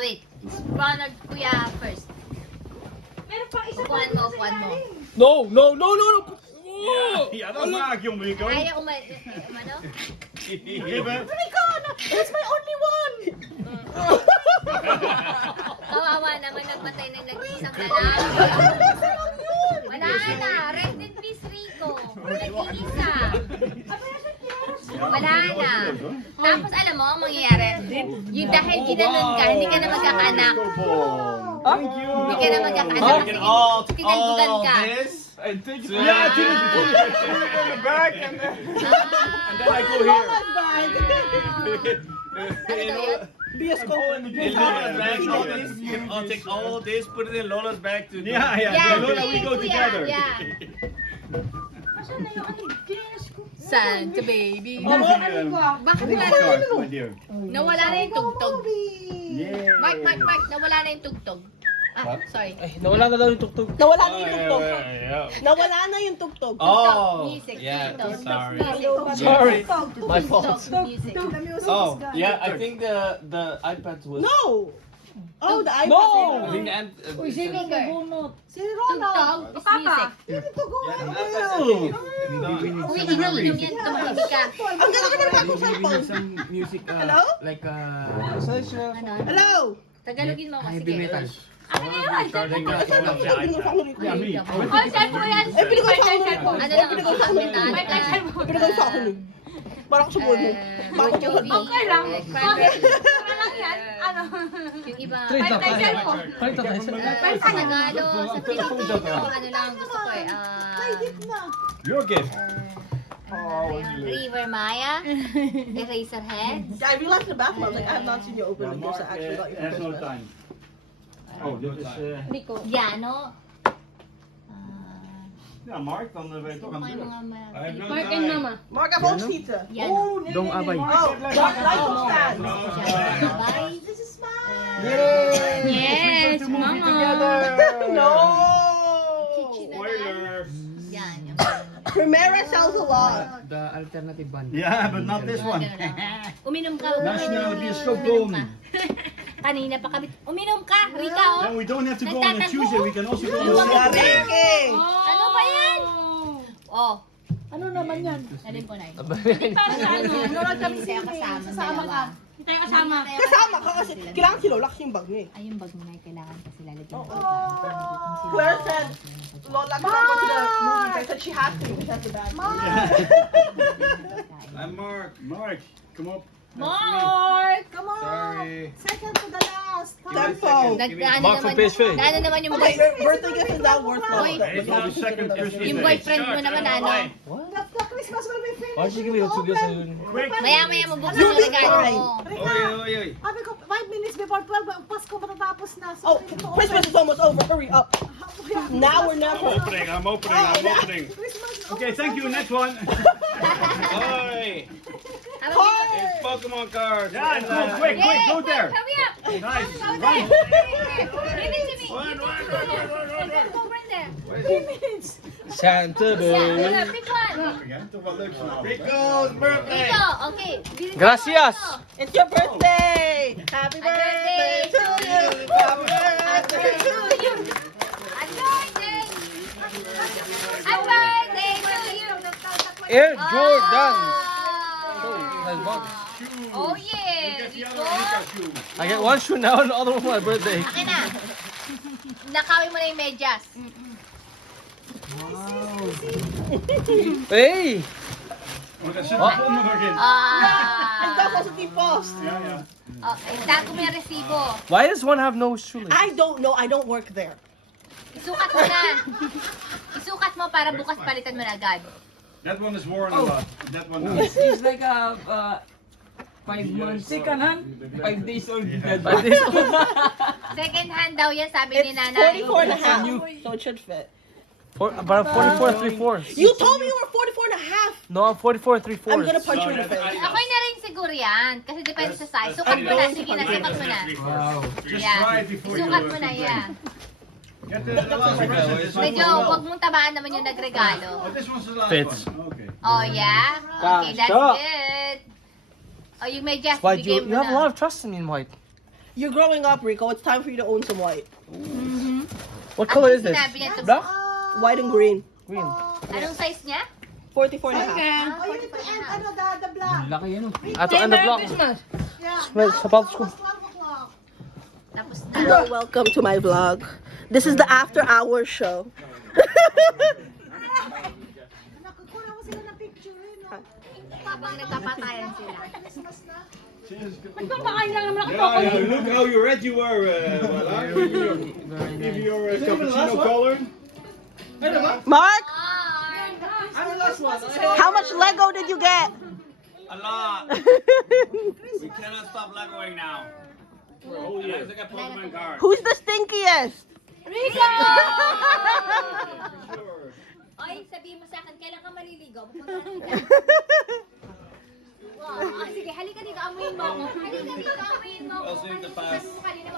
Wait. Ronald, kuya first. Upuan mo. No, no, no, no, no. Ja, dat vraag je om, Rico. Ayaw umano? Ribben. Rico, that's my only one. Kawawa naman nagmatay ng nag-iisang lalaki. Wala na. Rest in peace, Rico. Nag-iisa. Wala na. Tapos alam mo, ang mangyayari, yung dahil ginanon ka, hindi ka na magkakaanak. Hindi ka na magkakaanak kasi tinalbugan ka. And take it. Yeah, take it from the back and then I go here. Ano daw yun? I'll take all this, put it in Lola's bag to Yeah, yeah. Yeah, Lola, we go kuya, together. yeah. Santa baby. Bakit wala na? Card, my dear. Nawala na yung tugtog. Yeah. Mark, nawala na yung tugtog. Ah, sorry. Ay, nawala na daw yung tugtog. Nawala na yung tugtog. Yeah. Nawala na yung tugtog. Oh, Music, yeah, tugtog. sorry. Sorry. My fault. Music. Oh, yeah, I think the iPad was... No! Oh, the iPad. No! I think the Uy, sino Speaker. nagbunot? Tugtog is music. Uy, iniinom yan. Tumahimik ka. Ang ganda ka naman akong cellphone. Some music, Hello? like, Ano? Hello? Tagalogin mo kasi. heavy metal. Ano na yun? Ay, cellphone yan. Eh, pinigay sa akin. Ano lang ako sa metal? Pinigay sa akin. Parang sumunod. Bon Jovi. Okay lang. Cranberry. Para lang yan. Ano? Yung iba. Trade na tayo. cellphone. Trade na tayo. Sa Tagalog, sa Pilipino, ano lang ang gusto ko eh. Your gift. River Maya, Eraserhead. I realized in the bathroom, I was like, I have not seen you open the gifts. I actually got you There's no Christmas. time. Oh, dit is... Rico. Piano. Ja, Mark, dan weet je toch aan Ano het yung deur. mga I have no Mark and time. Mama. Mark, I've hosted pizza. Piano. Oh, nee, Dong nee, nee, Abay. Mark. Oh, Mark, light stand. Sabay. Yes, Mama. No! Spoiler. Yan. yung- Primera sells a lot. The alternative band. Yeah, but not this one. Uminom ka. National Disco Uminom Boom. ka. Kanina pa kami. Uminom ka, Rika, oh. No, we don't have to go on a Tuesday. We can also go on Lucia a Saturday. Ricky! Ano ba yan? Oh. Ano naman yan? Alin po na yun? Para sa ano? Nanonood kami sa kasama. Dalawa. Hindi tayo kasama. Kasama ka kasi, kailangan si Lola kasi yung bag niya eh. Ay, yung bag mo na kailangan kasi lalagyan ng Claire said, Lola, can I go to the movies? I said she has to because that's the bag. I'm Mark. Mark, come up. Mark! Come on! Sorry. Second to the last. Tempo. Nag-ano Mark from naman, PSV. ano naman yung Okay, boy, birthday gift is that worth Boy. more. It's the second Christmas yung day. boyfriend mo naman ano. The Christmas will be finished. Why did you give me the two gifts? Maya-maya mo buksan yung regalo mo. Sabi ko, 5 minutes before 12, ang Pasko matatapos na. So, Oh, Christmas is almost over. Hurry up. Now or never. I'm opening. Okay, thank you. Next one. Oi! It's Pokemon cards. Yeah, go quick, go there. Hurry up! Nice. Run! Give it to me! Run. Go run there! Santa baby. Pick one! Toch wel leuk vanavond. Rico's birthday! Rico, okay. Bilhin mo Gracias. ito. It's your birthday! Happy birthday to you! Happy birthday to you! Happy birthday! Happy birthday to you! Air Jordan. Oh yeah! Rico! I get one shoe now and the other one for my birthday. Akin na. Nakawin mo na yung medyas. Hey! Oh, daar zit de bom nog in. And that's Ah! also the post. Ja, ja. Oh, tago mo yung resibo. Why does one have no shoelace? I don't know. I don't work there. Isukat mo na. Isukat mo para bukas palitan mo na agad. That one is worn a lot. That one not. It's like a 5 months. Second hand? 5 days old. Second hand daw yan, sabi ni It's nanay. 44 and a half. So it should fit. About 44 3/4. You told me you were 44 and a half. No, I'm 44 3/4. I'm gonna punch you in the face. Ako'y na rin siguro yan. Kasi depende sa size. Sukat mo na. Sige na, sukat mo na. Wow. Just Yeah. try it before you Isukat mo na, yeah. Get the last present. This one Medyo, was- huwag mong tabaan naman yung nagregalo. Oh, this one's the last Fits. one. Okay. Oh, yeah? Okay, that's Stop. good. Oh, yung medyas, Why bigay you mo have a lot na. of trust in me in white. You're growing up, Rico. It's time for you to own some white. What color is this? Sinabi niya to. Black? White and green. Green. Anong size niya? 44 and a half. Oh, you need to end ano, the black. Laki yan oh. At the end of block. Yeah. Smell sa school. 12 o'clock. Tapos na. Hello, welcome to my vlog. This is the after hours show. Nakukuha mo sila ng picture, no? Habang nagpapatayan sila. Nagpapakain lang naman ako. Yeah, look how you red you were. Give your cappuccino color. Mark, I'm the last one. how much Lego did you get? A lot. We cannot stop Legoing now. Unless I get Pokemon cards. Who's the stinkiest? Rico! Oy, sabihin mo sa akin, kailan ka maliligo? Pupunta ka dito. Wow. Sige, halika dito, amuin mo ako. Halika dito, amuin mo ako. I'll save the pass. Kanina